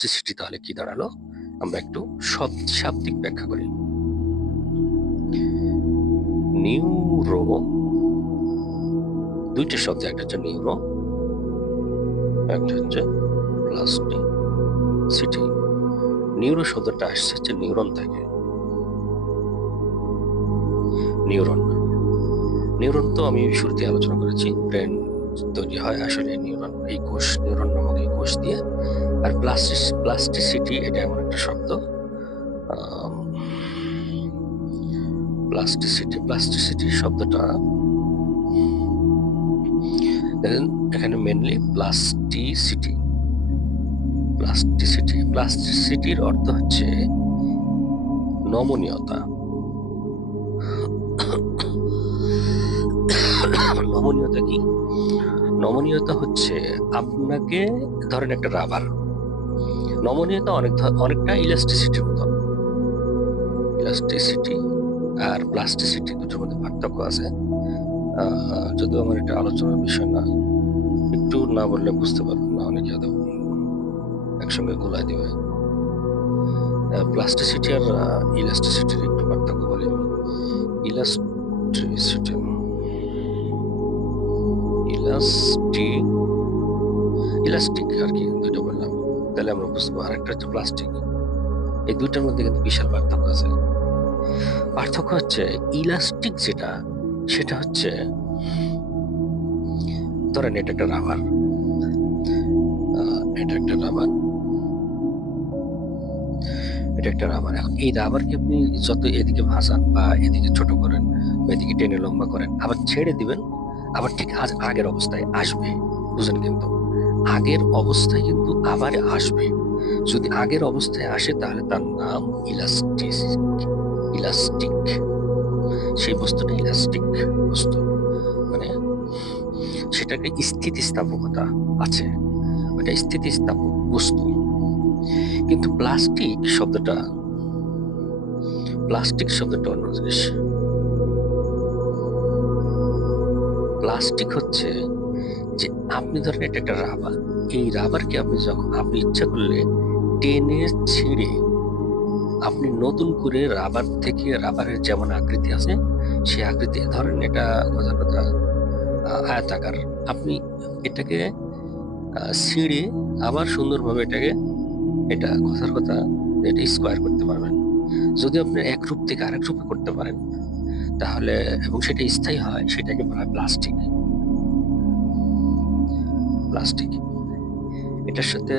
Plasticity তাহলে কি দাঁড়ালো? আমরা একটু শাব্দিক ব্যাখ্যা করি। নিউরো দুইটা শব্দ, একটা হচ্ছে নিউরো, একটা হচ্ছে প্লাস্টিসিটি। নিউরো শব্দটা আসছে হচ্ছে নিউরন থেকে। নিউরন নিউরন তো আমি শুরুতে আলোচনা করেছি, ব্রেন তৈরি হয় আসলে নিউরন, এই কোষ, নিউরন নামক এই কোষ দিয়ে। আর প্লাস্টিসিটি এটা এমন একটা শব্দ, প্লাস্টিসিটি শব্দটা দেখেন এখানে মেনলি প্লাস্টিসিটির অর্থ হচ্ছে নমনীয়তা। নমনীয়তা কি? নমনীয়তা হচ্ছে আপনাকে ধরেন একটা রাবার, নমনীয়তা অনেকটা ইলাস্টিসিটির মতো। ইলাস্টিসিটি আর প্লাস্টিসিটি দুটোর মধ্যে পার্থক্য আছে, যদিও আমার এটা আলোচনার বিষয় না, একটু না বললে বুঝতে পারবেন না, অনেকে হয়তো একসঙ্গে গোলায় দিবে। প্লাস্টিসিটি আর ইলাস্টিসিটির একটু পার্থক্য বলি আমি। ইলাস্টিক আর কি, দুইটা বললাম, তাহলে আমরা বুঝবো। আর একটা হচ্ছে প্লাস্টিক। এই দুইটার মধ্যে কিন্তু বিশাল পার্থক্য আছে। পার্থক্য হচ্ছে ইলাস্টিক যেটা, সেটা হচ্ছে ধরেন এটা একটা রাবার, এখন এই রাবারকে আপনি যত এদিকে ভাসান বা এদিকে ছোট করেন বা এদিকে টেনে লম্বা করেন, আবার ছেড়ে দিবেন, আবার ঠিক আগের অবস্থায় আসবে। বুঝেন? কিন্তু আগের অবস্থায় কিন্তু আবার আসবে। যদি আগের অবস্থায় আসে তাহলে তার নাম ইলাস্টিক। সেই বস্তুটা ইলাস্টিক বস্তু, মানে সেটাকে স্থিতিস্থাপকতা আছে, ওটা স্থিতিস্থাপক বস্তু। কিন্তু প্লাস্টিক শব্দটা অন্য জিনিস। প্লাস্টিক হচ্ছে যে আপনি ধরেন এটা একটা রাবার, এই রাবারকে আপনি যখন আপনি ইচ্ছা করলে টেনে ছিঁড়ে আপনি নতুন করে রাবার থেকে, রাবারের যেমন আকৃতি আছে সেই আকৃতি, ধরেন এটা কথা আয়তাকার, আপনি এটাকে ছিঁড়ে আবার সুন্দরভাবে এটা স্কোয়ার করতে পারবেন। যদি আপনি এক রূপ থেকে আরেক রূপে করতে পারেন তাহলে, এবং সেটা স্থায়ী হয়, সেটাকে বলা হয় প্লাস্টিক। এটার সাথে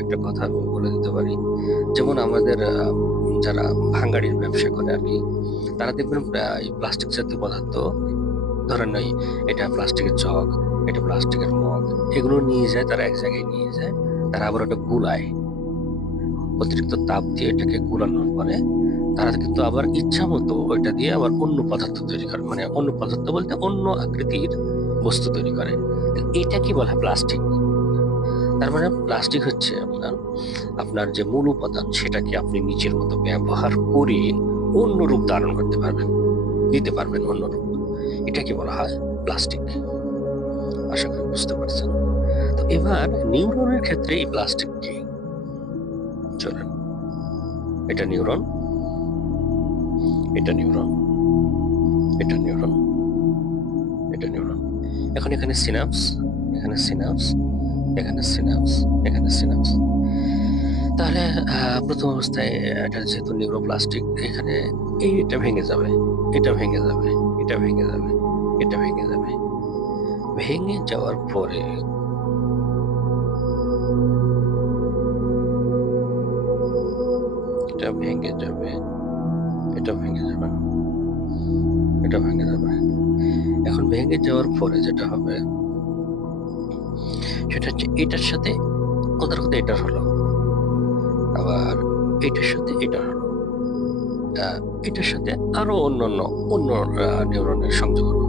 একটা কথা আমি বলে দিতে পারি, যেমন আমাদের যারা ভাঙাড়ির ব্যবসা করে আর কি, তারা দেখবেন এই প্লাস্টিক জাতীয় পদার্থ, ধরেন এটা প্লাস্টিকের জগ, এটা প্লাস্টিকের মগ, এগুলো নিয়ে যায়, তারা এক জায়গায় নিয়ে যায়, তারা আবার ওটা গুলায়, অতিরিক্ত তাপ দিয়ে এটাকে গুলানোর পরে তারা কিন্তু আবার ইচ্ছা মতো ওইটা দিয়ে আবার অন্য পদার্থ তৈরি করে, মানে অন্য পদার্থ বলতে অন্য আকৃতির বস্তু তৈরি করে। এটা কি বলা হয়? প্লাস্টিক। তার মানে প্লাস্টিক হচ্ছে আপনার যে মূল উপাদান, সেটাকে আপনি নিজের মতো ব্যবহার করে অন্য রূপ ধারণ করতে পারবেন, দিতে পারবেন অন্য রূপ। এটাকে বলা হয় প্লাস্টিক। আশা করি বুঝতে পারছেন। তো এবার নিউরনের ক্ষেত্রে এই প্লাস্টিক কি? চলেন, এটা নিউরন, এটা নিউরন, এটা নিউরন, এটা নিউরন। এখন এখানে সিনাপস, এখানে সিনাপস, এখানে সিনাপস, এখানে সিনাপস। তাহলে প্রথম অবস্থায় এটা যেহেতু নিউরোপ্লাস্টিক, এখানে এটা ভেঙে যাবে, এটা ভেঙে যাবে, এটা ভেঙে যাবে, এটা ভেঙে যাবে। ভেঙে যাওয়ার পরে এটা ভেঙে যাবে, এটা ভেঙে যাবে, এটা ভেঙে যাবে। এখন ভেঙে যাওয়ার পরে যেটা হবে সেটা হচ্ছে এটার সাথে কথার কথা এটার হলো, আবার এটার সাথে এটার হলো, এটার সাথে আরো অন্য নিউরনের সংযোগ হলো,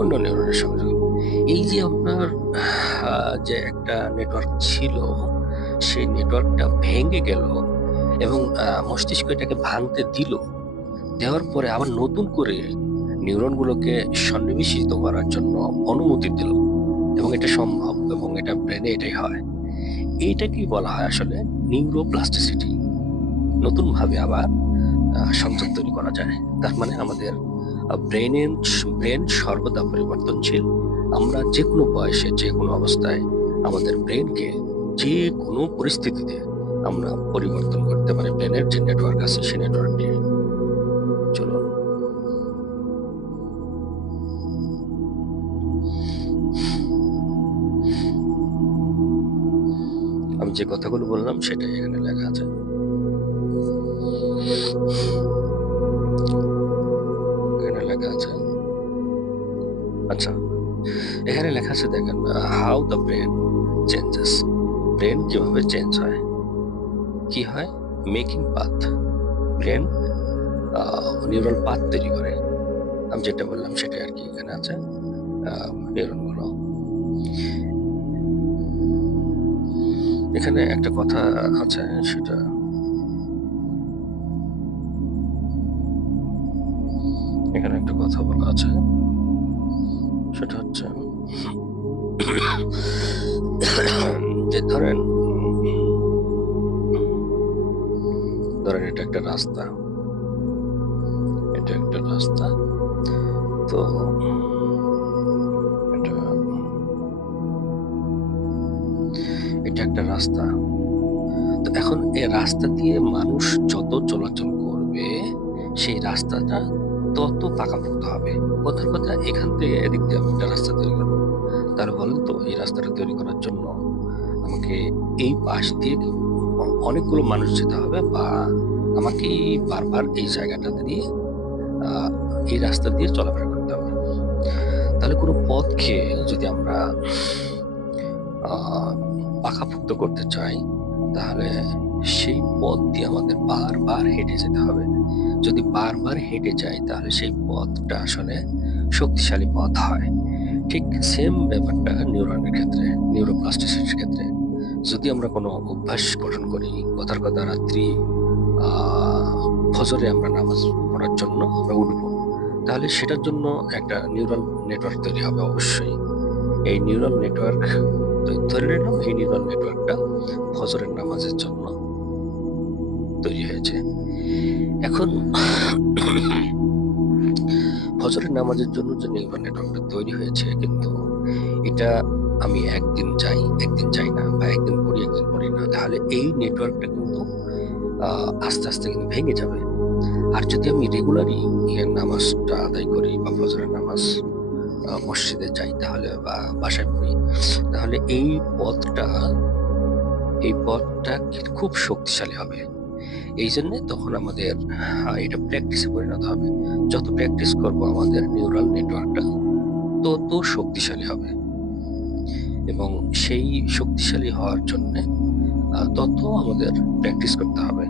অন্য নিউরনের সংযোগ। এই যে আপনার যে একটা নেটওয়ার্ক ছিল, সেই নেটওয়ার্কটা ভেঙে গেল এবং মস্তিষ্ক এটাকে ভাঙতে দিল, দেওয়ার পরে আবার নতুন করে নিউরনগুলোকে সন্নিবেশিত করার জন্য অনুমতি দিল, এবং এটা সম্ভব, এবং এটা ব্রেনে এটাই হয়। এইটাকেই বলা হয় আসলে নিউরোপ্লাস্টিসিটি। নতুনভাবে আবার সংযোগ তৈরি করা যায়। তার মানে আমাদের ব্রেন সর্বদা পরিবর্তনশীল। আমরা যেকোনো বয়সে, যেকোনো অবস্থায় আমাদের ব্রেনকে যেকোনো পরিস্থিতিতে আমরা পরিবর্তন করতে পারি। ব্রেনের যে নেটওয়ার্ক আছে সেই নেটওয়ার্ক নিয়ে। চলুন। আমি যে কথাগুলো বললাম সেটাই এখানে লেখা আছে। এখানে লেখা আছে। আচ্ছা, এখানে লেখা আছে দেখেন, how the brain changes. Brain কিভাবে চেঞ্জ হয়, কি হয়? Making path. Brain neural path তৈরি করে। আমি যেটা বললাম সেটাই আর কি এখানে আছে। নিউরনগুলো, এখানে একটা কথা আছে, সেটা এখানে একটা কথা বলা আছে, সেটা হচ্ছে যে ধরেন এটা একটা রাস্তা, এটা একটা রাস্তা। তো এটা একটা রাস্তা। তো এখন এই রাস্তা দিয়ে মানুষ যত চলাচল করবে, সেই রাস্তাটা তত পাকাপোক্ত হবে। কথার কথা, এখান থেকে এদিক দিয়ে আমি একটা রাস্তা তৈরি করবো। তাহলে বলেন তো, এই রাস্তাটা তৈরি করার জন্য আমাকে এই পাশ দিয়ে অনেকগুলো মানুষ যেতে হবে, বা আমাকে বারবার এই জায়গাটা দিয়ে এই রাস্তা দিয়ে চলাফেরা করতে হবে। তাহলে কোনো পথকে যদি আমরা পাকাপোক্ত করতে চাই, তাহলে সেই পথ দিয়ে আমাদের বারবার হেঁটে যেতে হবে। যদি বারবার হেঁটে যাই, তাহলে সেই পথটা আসলে শক্তিশালী পথ হয়। ঠিক সেম ব্যাপারটা নিউরনের ক্ষেত্রে, নিউরোপ্লাস্টিসিটির ক্ষেত্রে। যদি আমরা কোনো অভ্যাস গঠন করি, কথার কথা রাত্রি ফজরে আমরা নামাজ পড়ার জন্য আমরা উঠবো, তাহলে সেটার জন্য একটা নিউরাল নেটওয়ার্ক তৈরি হবে অবশ্যই। এই নিউরাল নেটওয়ার্ক ধরে নিলাম, এই নিউরাল নেটওয়ার্কটা ফজরের নামাজের জন্য তৈরি হয়েছে। এখন ফজরের নামাজের জন্য যে নিউরাল নেটওয়ার্কটা তৈরি হয়েছে, কিন্তু এটা আমি একদিন যাই না, বা একদিন পড়ি না, তাহলে এই নেটওয়ার্কটা কিন্তু আস্তে আস্তে কিন্তু ভেঙে যাবে। আর যদি আমি রেগুলারই নামাজটা আদায় করি, বা ফজরের নামাজ মসজিদে যাই, তাহলে বা বাসায় পড়ি, তাহলে এই পথটা খুব শক্তিশালী হবে। এই জন্য তখন আমাদের এটা প্র্যাকটিসে পরিণত হবে। যত প্র্যাকটিস করব, আমাদের নিউরাল নেটওয়ার্কটা তত শক্তিশালী হবে, এবং সেই শক্তিশালী হওয়ার জন্য তত আমাদের প্র্যাকটিস করতে হবে।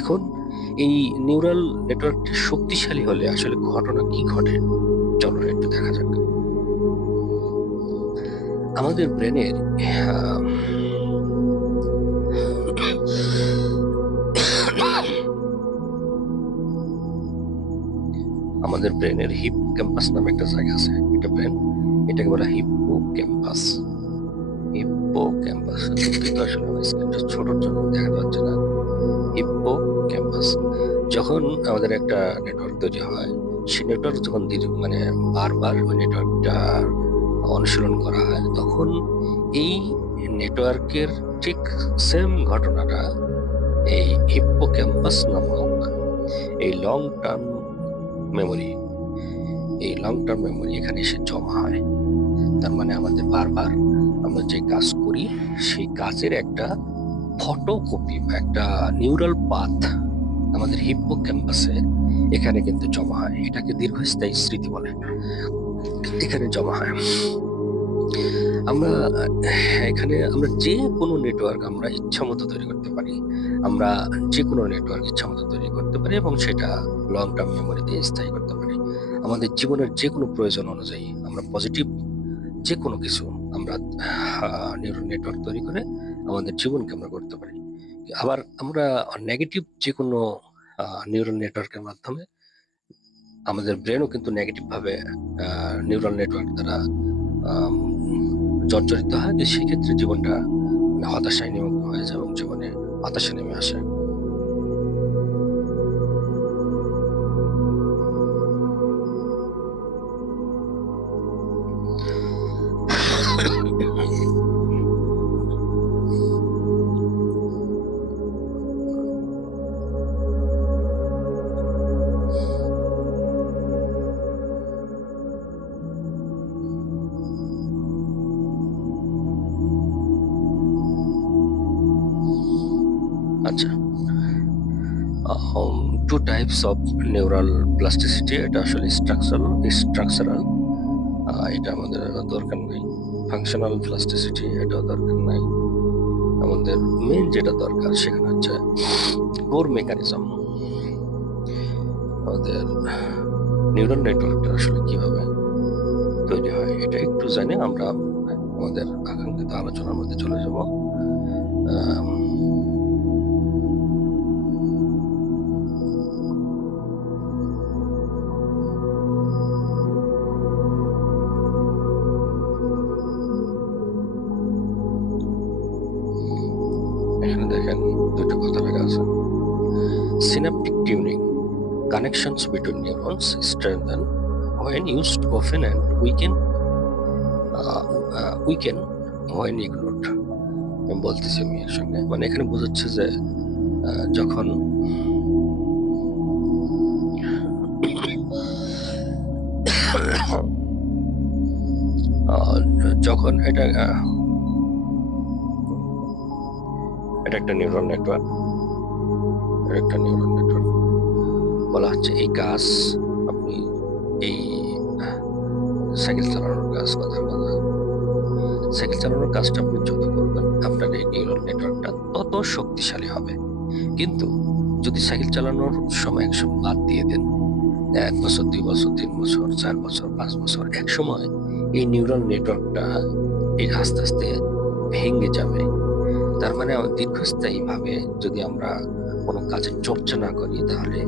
এখন এই নিউরাল নেটওয়ার্কটি শক্তিশালী হলে আসলে ঘটনা কি ঘটে, চলো একটু দেখা যাক। আমাদের ব্রেনের আমাদের ব্রেনের হিপোক্যাম্পাস নামে একটা জায়গা আছে, এটা ব্রেন, এটাকে বলা হিপোক্যাম্পাস। হিপোক্যাম্পাস কিন্তু আসলে আমার স্ক্রিনটা ছোটর জন্য দেখা যাচ্ছে না। হিপোক্যাম্পাস, যখন আমাদের একটা নেটওয়ার্ক তৈরি হয়, সেই নেটওয়ার্ক যখন মানে বারবার ওই নেটওয়ার্কটা অনুশীলন করা হয়, তখন এই নেটওয়ার্কের ঠিক সেম ঘটনাটা এই হিপোক্যাম্পাস নামক এই লং টার্ম মেমোরি এখানে এসে জমা হয়। তার মানে আমাদের বারবার আমরা যে কাজ করি, সেই কাজের একটা ফটোকপি বা একটা নিউরাল পাথ আমাদের হিপোক্যাম্পাসে এখানে কিন্তু জমা হয়। এটাকে দীর্ঘস্থায়ী স্মৃতি বলে, এখানে জমা হয়। আমরা যে কোনো নেটওয়ার্ক আমরা ইচ্ছামতো তৈরি করতে পারি। আমরা যে কোনো নেটওয়ার্ক ইচ্ছামতো তৈরি করতে পারি, এবং সেটা লং টার্ম মেমোরিতে স্থায়ী করতে পারি। আমাদের জীবনের যে কোনো প্রয়োজন অনুযায়ী আমরা পজিটিভ যে কোনো কিছু আমরা নিউরাল নেটওয়ার্ক তৈরি করে আমাদের জীবনকে আমরা করতে পারি। আবার আমরা নেগেটিভ যে কোনো নিউরাল নেটওয়ার্কের মাধ্যমে আমাদের ব্রেনও কিন্তু নেগেটিভ ভাবে নিউরাল নেটওয়ার্ক দ্বারা জর্জরিত হয়, যে সেক্ষেত্রে জীবনটা হতাশায় নিমগ্ন হয়ে যায় এবং জীবনে হতাশা নেমে আসে। আচ্ছা, two types of neural plasticity, এটা আসলে স্ট্রাকচারাল, এটা আমাদের দরকার নাই। ফাংশনাল প্লাস্টিসিটি, এটাও দরকার নাই। আমাদের মেন যেটা দরকার সেখানে হচ্ছে কোর মেকানিজম। আমাদের নিউরাল নেটওয়ার্কটা আসলে কিভাবে তৈরি হয় এটা একটু জানি আমরা আমাদের আকাঙ্ক্ষিত আলোচনার মধ্যে চলে যাব। এখানে দেখেন দুটো কথা লেখা আছে। Synaptic tuning, connections between neurons strengthen when used often and weaken when ignored. আমি বলতেছি আমি একসঙ্গে, মানে এখানে বোঝাচ্ছে যে যখন যখন এটা একটা নিউরাল নেটওয়ার্ক, বলা হচ্ছে এই কাজ আপনি এই সাইকেল চালানোর কাজটা আপনি যত করবেন আপনার এই নিউরাল নেটওয়ার্কটা তত শক্তিশালী হবে। কিন্তু যদি সাইকেল চালানোর সময় একসময় বাদ দিয়ে দেন, 1 বছর 2 বছর 3 বছর 4 বছর 5 বছর, এক সময় এই নিউরাল নেটওয়ার্কটা এই আস্তে আস্তে ভেঙে যাবে। তার মানে দীর্ঘস্থায়ী ভাবে যদি আমরা কোনো কাজের চর্চা না করি, তাহলে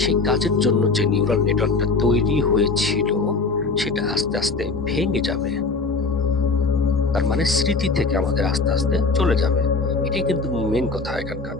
সেই কাজের জন্য যে নিউরাল নেটওয়ার্কটা তৈরি হয়েছিল সেটা আস্তে আস্তে ভেঙে যাবে। তার মানে স্মৃতি থেকে আমাদের আস্তে আস্তে চলে যাবে। এটাই কিন্তু মেন কথা এখানকার।